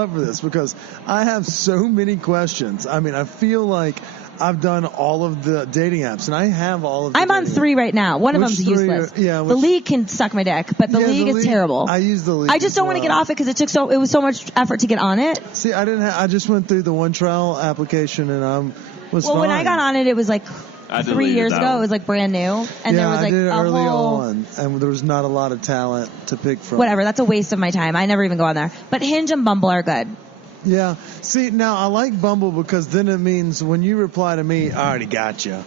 up for this because I have so many questions. I mean, I feel like I've done all of the dating apps, and I have all of them. I'm on 3 right now. One of them's useless. The League can suck my dick, but the League is terrible. I use the League. I just don't want to get off it because it was so much effort to get on it. See, I just went through the one trial application, and was fine. When I got on it was like 3 years ago. It was like brand new, and there was like I did it a early whole on, and there was not a lot of talent to pick from. Whatever, that's a waste of my time. I never even go on there. But Hinge and Bumble are good. Yeah. See, now I like Bumble because then it means when you reply to me, I already got you.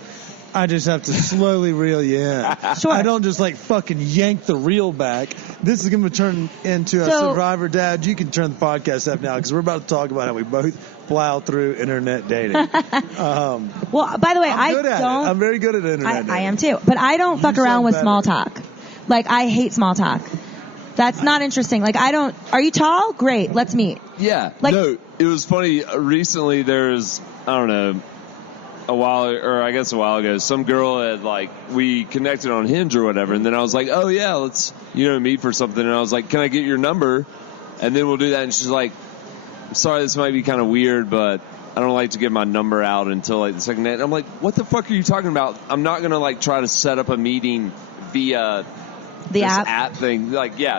I just have to slowly reel you in. Sure. I don't just like fucking yank the reel back. This is going to turn into a Survivor. Dad, you can turn the podcast up now because we're about to talk about how we both plow through internet dating. Well, by the way, I'm very good at internet dating. I am too. But I don't fuck around with small talk. Like, I hate small talk. That's not interesting. Like, are you tall? Great. Let's meet. Yeah. No, it was funny. Recently, there's, I don't know, a while ago, some girl had, we connected on Hinge or whatever, and then I was like, oh, yeah, let's, meet for something. And I was like, can I get your number? And then we'll do that. And she's like, sorry, this might be kind of weird, but I don't like to give my number out until, the second night. And I'm like, what the fuck are you talking about? I'm not going to, try to set up a meeting via the app thing.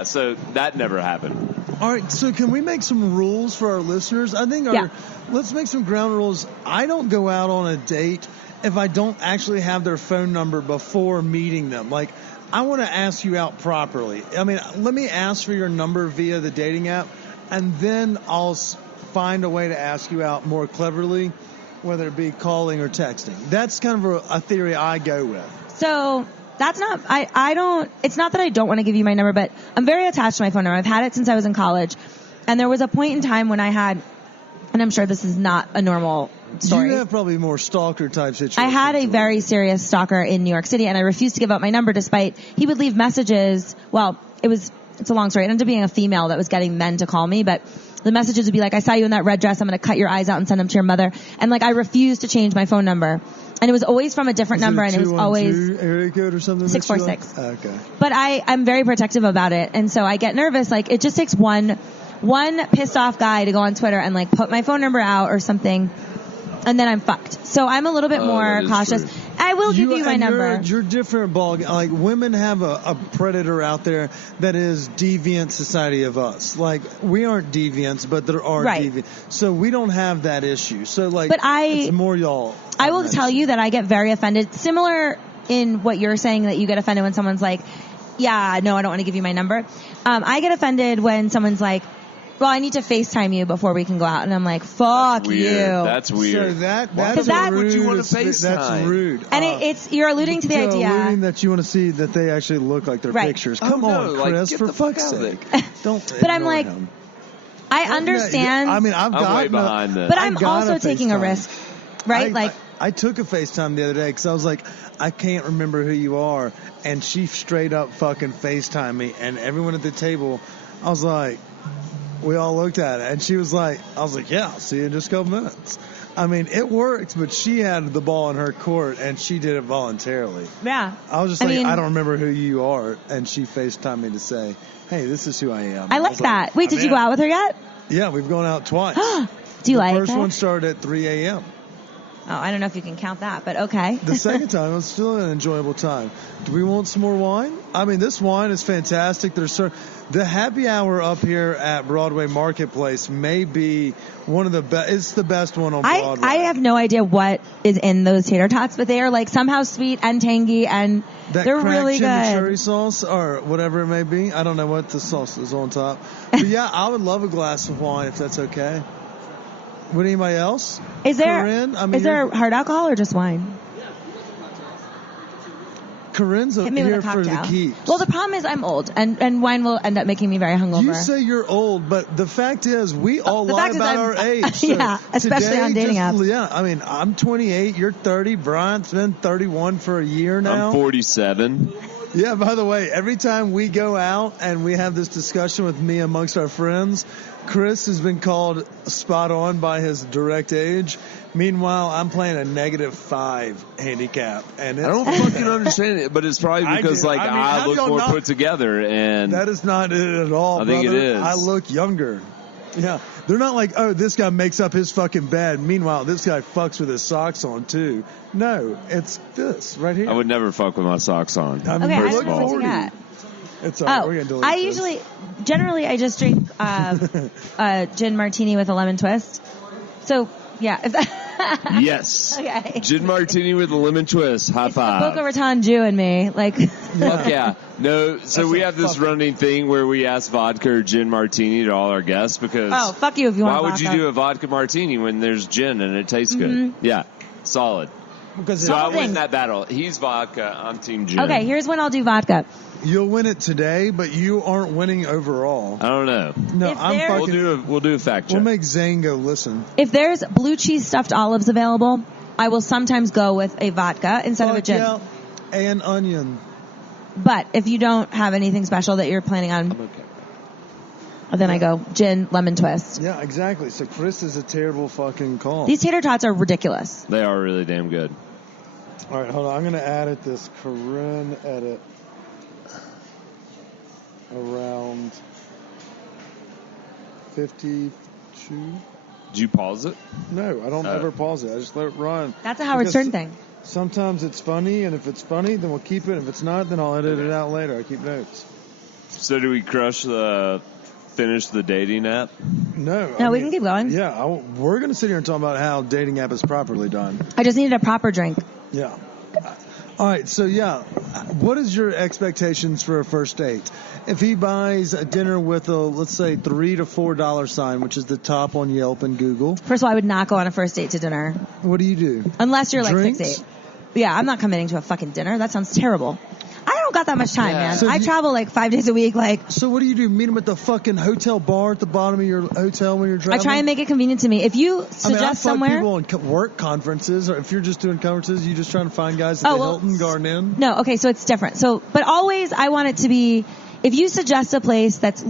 So that never happened. All right, so can we make some rules for our listeners? I think let's make some ground rules. I don't go out on a date if I don't actually have their phone number before meeting them. I want to ask you out properly. I mean, let me ask for your number via the dating app, and then I'll find a way to ask you out more cleverly, whether it be calling or texting. That's kind of a theory I go with. So that's not, it's not that I don't want to give you my number, but I'm very attached to my phone number. I've had it since I was in college. And there was a point in time when I had, and I'm sure this is not a normal story. You have probably more stalker type situations. I had a very serious stalker in New York City, and I refused to give out my number despite he would leave messages. Well, it's a long story. It ended up being a female that was getting men to call me, but the messages would be like, I saw you in that red dress. I'm going to cut your eyes out and send them to your mother. And I refused to change my phone number. And it was always from a different number, and it was always area code or something. 646. Okay. But I'm very protective about it, and so I get nervous. It just takes one pissed off guy to go on Twitter and put my phone number out or something, and then I'm fucked. So I'm a little bit more cautious. True. I will give you my number. You're different, ball. Women have a predator out there that is deviant society of us. We aren't deviants, but there are deviants. So we don't have that issue. So it's more y'all. I will tell you that I get very offended. Similar in what you're saying, that you get offended when someone's like, yeah, no, I don't want to give you my number. I get offended when someone's like, well, I need to FaceTime you before we can go out. And I'm like, fuck you. That's weird. So that's rude. Would you want to FaceTime? That's rude. And you're alluding to the idea. Alluding that you want to see that they actually look like their pictures. Come on, Chris, for fuck's sake. Don't. But I'm like, I understand. I mean, I'm way behind this. But I'm also taking a risk, right? I took a FaceTime the other day because I was like, I can't remember who you are. And she straight up fucking FaceTimed me. And everyone at the table, I was like, we all looked at it. And she was like, I was like, yeah, I'll see you in just a couple minutes. I mean, it worked, but she had the ball in her court, and she did it voluntarily. Yeah. I was just I don't remember who you are. And she FaceTimed me to say, hey, this is who I am. I like that. Wait, did you go out with her yet? Yeah, we've gone out twice. Do you like it? The first one started at 3 a.m. Oh, I don't know if you can count that, but okay. The second time, it was still an enjoyable time. Do we want some more wine? I mean, this wine is fantastic. The happy hour up here at Broadway Marketplace may be one of the best. It's the best one on Broadway. I have no idea what is in those tater tots, but they are somehow sweet and tangy, and they're really good. That chimichurri sauce or whatever it may be. I don't know what the sauce is on top. But yeah, I would love a glass of wine if that's okay. Would anybody else? Is there Corinn? is there hard alcohol or just wine? Corinn's here for the keeps. Well, the problem is I'm old, and wine will end up making me very hungover. You say you're old, but the fact is we all lie about our age. So yeah, especially on dating apps. Yeah, I mean, I'm 28, you're 30, Brian's been 31 for a year now. I'm 47. Yeah, by the way, every time we go out and we have this discussion with me amongst our friends, Chris has been called spot on by his direct age. Meanwhile, I'm playing a -5 handicap. And I don't fucking understand it, but it's probably because I look more put together. And that is not it at all, I think brother. it is. I look younger. Yeah. They're not like, oh, this guy makes up his fucking bed. Meanwhile, this guy fucks with his socks on, too. No, it's this right here. I would never fuck with my socks on. I mean, Okay, I look don't know what you forward. got. It's all right. Oh, We're going to delete I this. usually, generally, I just drink gin martini with a lemon twist. So, yeah. If that Yes. Okay. Gin martini with a lemon twist. High It's the five. Boca Raton Jew in me. Like, Fuck yeah. No, so That's we a have this fucking- running thing where we ask vodka or gin martini to all our guests because oh, fuck you if you why want would you vodka. do a vodka martini when there's gin and it tastes good? Yeah. Solid. Because So I Couple win things. that battle. He's vodka. I'm team gin. Okay, here's when I'll do vodka. you'll win it today, but you aren't winning overall. I don't know. No, If I'm there- fucking... We'll do a fact check. We'll make Zane go listen. If there's blue cheese stuffed olives available, I will sometimes go with a vodka instead of a Fuck gin. yeah, and onion. But if you don't have anything special that you're planning on, I'm okay. then I go gin, lemon twist. Yeah, exactly. So Chris is a terrible fucking call. These tater tots are ridiculous. They are really damn good. All right, hold on. I'm going to add it this Corinn edit around 52. Did you pause it? No, I don't ever pause it. I just let it run. That's a Howard Because Stern thing. Sometimes it's funny, and if it's funny, then we'll keep it. If it's not, then I'll edit it out later. I keep notes. So do we finish the dating app? No. No, we can keep going. Yeah, we're going to sit here and talk about how dating app is properly done. I just needed a proper drink. Yeah. All right, so yeah, what is your expectations for a first date? If he buys a dinner with a, let's say, $3 to $4 sign, which is the top on Yelp and Google, First of all, I would not go on a first date to dinner. what do you do? Unless you're like Drinks? 6'8". Yeah, I'm not committing to a fucking dinner. That sounds terrible. I don't got that much time, Yeah. man. So I you- travel like 5 days a week. Like, So what do you do? Meet him at the fucking hotel bar at the bottom of your hotel when you're I traveling? try and make it convenient to me. If you I mean, I suggest fuck somewhere. people on work conferences, or if you're just doing conferences, you just trying to find guys at Oh, the well, Hilton Garden Inn. No, okay, so it's different. So, but always I want it to be, if you suggest a place that's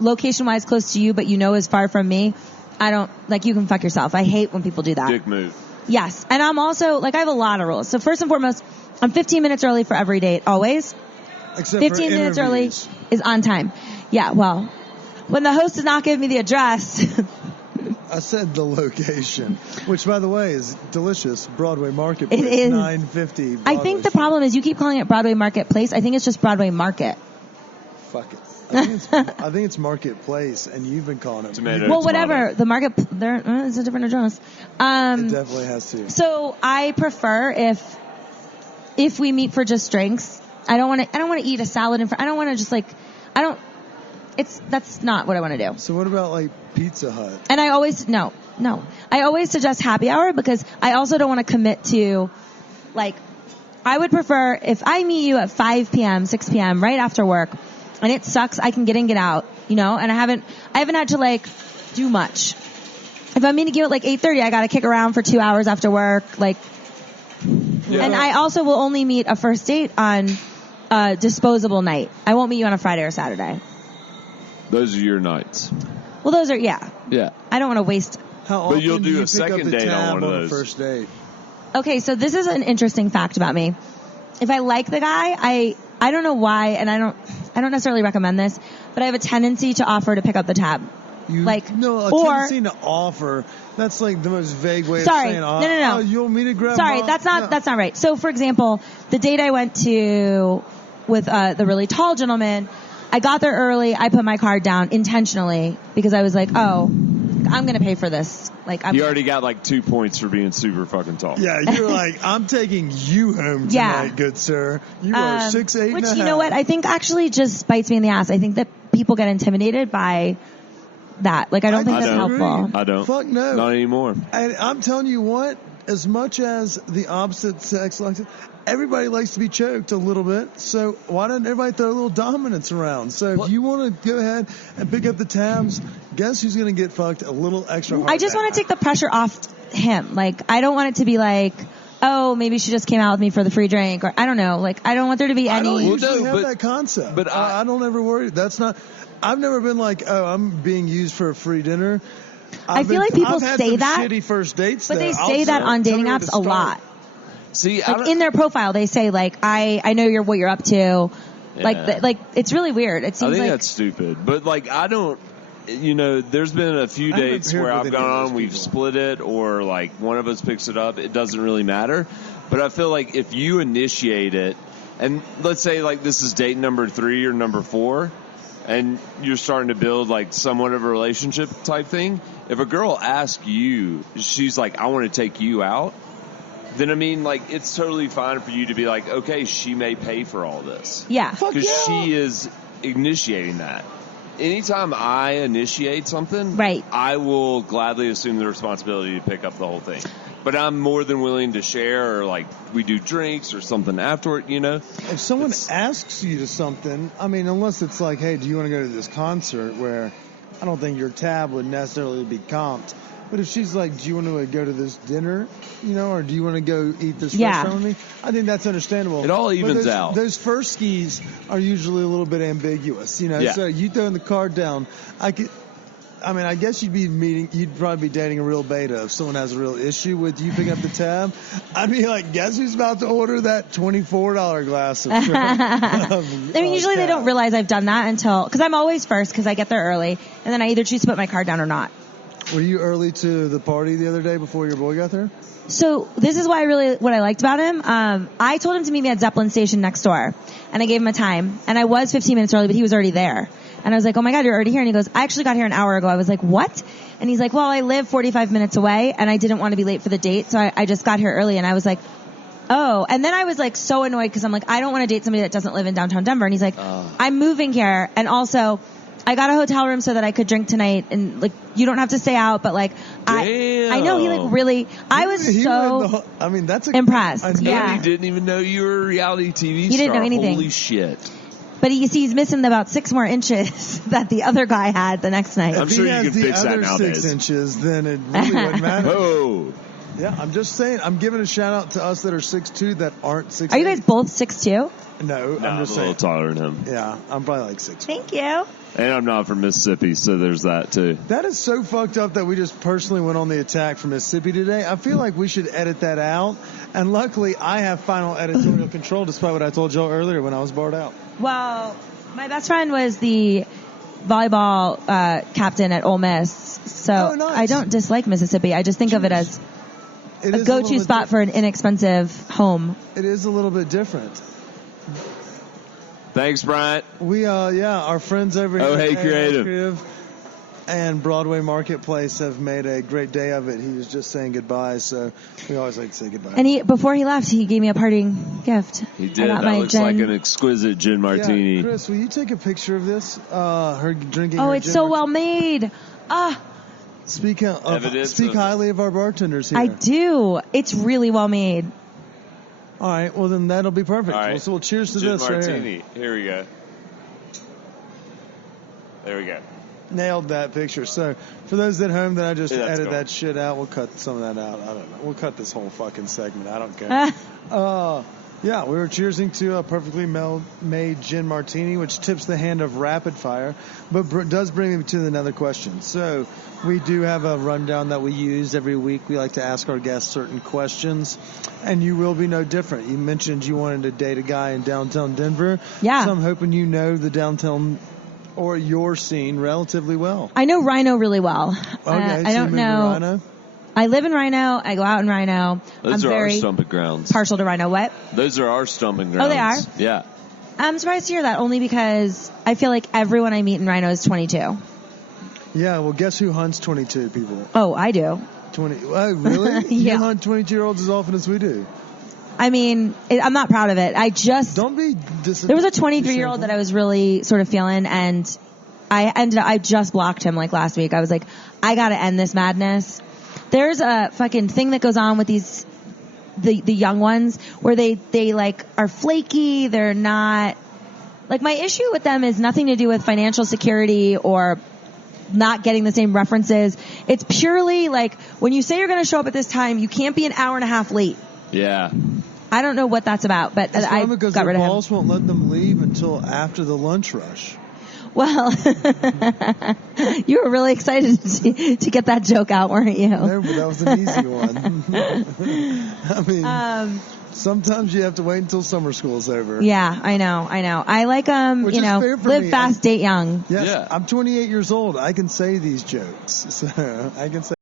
location-wise close to you, but you know is far from me, I don't, like, you can fuck yourself. I hate when people do that. Dick move. Yes. And I'm also, like, I have a lot of rules. So first and foremost, I'm 15 minutes early for every date, always. Except 15 for minutes early interviews. is on time. Yeah, well, when the host does not give me the address, I said the location, which, by the way, is delicious. Broadway Marketplace. It is. 950. I think the problem is you keep calling it Broadway Marketplace. I think it's just Broadway Market. Fuck it. I think it's Marketplace, and you've been calling it. Tomato. Well, tomato. whatever. The market, there is a different address. It definitely has to. So I prefer if we meet for just drinks. I don't want to eat a salad in front. I don't want to just like, that's not what I want to do. So what about like Pizza Hut? And I always, no. I always suggest happy hour because I also don't want to commit to, like, I would prefer if I meet you at 5 p.m., 6 p.m., right after work, and it sucks, I can get in, get out, you know, and I haven't had to, like, do much. If I'm meeting you at, like, 8:30, I gotta kick around for 2 hours after work, like, Yeah. and I also will only meet a first date on a disposable night. I won't meet you on a Friday or Saturday. Those are your nights. Well, those are, yeah. Yeah. I don't want to waste. How But often you'll do you a pick up second the date on tab one of a those. first date? Okay, so this is an interesting fact about me. If I like the guy, I don't know why, and I don't necessarily recommend this, but I have a tendency to offer to pick up the tab. No, a or tendency to offer. That's like the most vague way Sorry, of saying, no. Oh, you want me to grab sorry, mom? that's not No. that's not right. So, for example, the date I went to with the really tall gentleman, I got there early. I put my card down intentionally because I was like, oh, I'm gonna pay for this. Like, You already got like 2 points for being super fucking tall. Yeah, you're like, I'm taking you home tonight, Yeah. good sir. You are 6'8" which, and a you know half. what, I think actually just bites me in the ass. I think that people get intimidated by that. Like, I don't think that's don't. helpful. I don't. Fuck no. Not anymore. And I'm telling you what, as much as the opposite sex likes it, everybody likes to be choked a little bit. So why doesn't everybody throw a little dominance around? So if you want to go ahead and pick up the tabs, guess who's going to get fucked a little extra hard? I just want to take the pressure off him. Like, I don't want it to be like, oh, maybe she just came out with me for the free drink, or I don't know. Like, I don't want there to be I any. don't Well, usually no, have but- that concept. but I don't ever worry. That's not. I've never been like, oh, I'm being used for a free dinner. I feel like people I've had say some that, shitty first dates, but though. they I'll say that on tell dating me where apps to a start. lot. See, I Like, don't, in their profile, they say like, I know what you're up to. Yeah. Like it's really weird. It I seems think like that's stupid. But like, I don't. there's been a few dates where I've gone on, we've people. split it, or like one of us picks it up. It doesn't really matter. But I feel like if you initiate it, and let's say like this is date number 3 or number 4, and you're starting to build like somewhat of a relationship type thing, if a girl asks you, she's like, I want to take you out, then I mean, like, it's totally fine for you to be like, okay, she may pay for all this. Yeah. Because she is initiating that. Anytime I initiate something, right, I will gladly assume the responsibility to pick up the whole thing. But I'm more than willing to share, or like we do drinks or something afterward, If someone asks you to something, I mean, unless it's like, hey, do you want to go to this concert, where I don't think your tab would necessarily be comped. But if she's like, do you want to go to this dinner, or do you want to go eat this restaurant with me? I think that's understandable. It all evens out. Those first skis are usually a little bit ambiguous, Yeah. So you throwing the card down, I guess you'd probably be dating a real beta if someone has a real issue with you picking up the tab. I'd be like, guess who's about to order that $24 glass of usually they don't realize I've done that because I'm always first because I get there early, and then I either choose to put my card down or not. Were you early to the party the other day before your boy got there? So this is what I liked about him. I told him to meet me at Zeppelin Station next door, and I gave him a time, and I was 15 minutes early, but he was already there. And I was like, oh my God, you're already here. And he goes, I actually got here an hour ago. I was like, what? And he's like, well, I live 45 minutes away, and I didn't want to be late for the date, so I just got here early. And I was like, oh. And then I was like so annoyed because I'm like, I don't want to date somebody that doesn't live in downtown Denver. And he's like, I'm moving here, and also I got a hotel room so that I could drink tonight, and like you don't have to stay out, but like I know he like really. I was that's impressed. Yeah, he didn't even know you were a reality TV star. He didn't know anything. Holy shit! But he's missing about 6 more inches that the other guy had the next night. I'm sure you can fix that nowadays. 6 inches, then it really wouldn't matter. Oh. Yeah, I'm just saying. I'm giving a shout out to us that are 6'2" that aren't 6'8". Are you guys both 6'2"? No, I'm just saying. A little taller than him. Yeah, I'm probably like 6'. Thank you. And I'm not from Mississippi, so there's that too. That is so fucked up that we just personally went on the attack from Mississippi today. I feel like we should edit that out. And luckily, I have final editorial control, despite what I told Joe earlier when I was barred out. Well, my best friend was the volleyball captain at Ole Miss, so nice. I don't dislike Mississippi. I just think of it as a go-to spot for an inexpensive home. It is a little bit different. Thanks, Bryant. We, our friends over here Hey at Creative and Broadway Marketplace have made a great day of it. He was just saying goodbye, so we always like to say goodbye. And before he left, he gave me a parting gift. He did. That looks like an exquisite gin martini. Yeah, Chris, will you take a picture of this? Her drinking. Oh, it's so well made. Speak highly of our bartenders here. I do. It's really well made. All right, well then that'll be perfect. All right. So we'll cheers to gin this martini. right here we go. There we go. Nailed that picture. So for those at home that I just edited that shit out, we'll cut some of that out. I don't know. We'll cut this whole fucking segment. I don't care. Yeah, we were cheersing to a perfectly made gin martini, which tips the hand of rapid fire, but does bring me to another question. So we do have a rundown that we use every week. We like to ask our guests certain questions, and you will be no different. You mentioned you wanted to date a guy in downtown Denver. Yeah. So I'm hoping you know the downtown or your scene relatively well. I know Rhino really well. Okay, I don't know. Rhino? I live in Rhino. I go out in Rhino. Those I'm are very our stomping grounds. partial to Rhino. What? Those are our stomping grounds. Oh, they are? Yeah. I'm surprised to hear that, only because I feel like everyone I meet in Rhino is 22. Yeah, well, guess who hunts 22 people? Oh, I do. 20. Oh, really? Yeah. You hunt 22-year-olds as often as we do. I mean, I'm not proud of it. Don't be there was a 23-year-old that I was really sort of feeling, and I just blocked him like last week. I was like, I gotta end this madness. There's a fucking thing that goes on with the young ones where they like are flaky. They're not like, my issue with them is nothing to do with financial security or not getting the same references. It's purely like, when you say you're going to show up at this time, you can't be an hour and a half late. Yeah. I don't know what that's about, but I got rid of him. Because their boss won't let them leave until after the lunch rush. Well, you were really excited to get that joke out, weren't you? No, but that was an easy one. I mean, Sometimes you have to wait until summer school is over. Yeah, I know. I like, Which is fair for live me. fast, date young. Yes, Yeah. I'm 28 years old. I can say these jokes. So I can say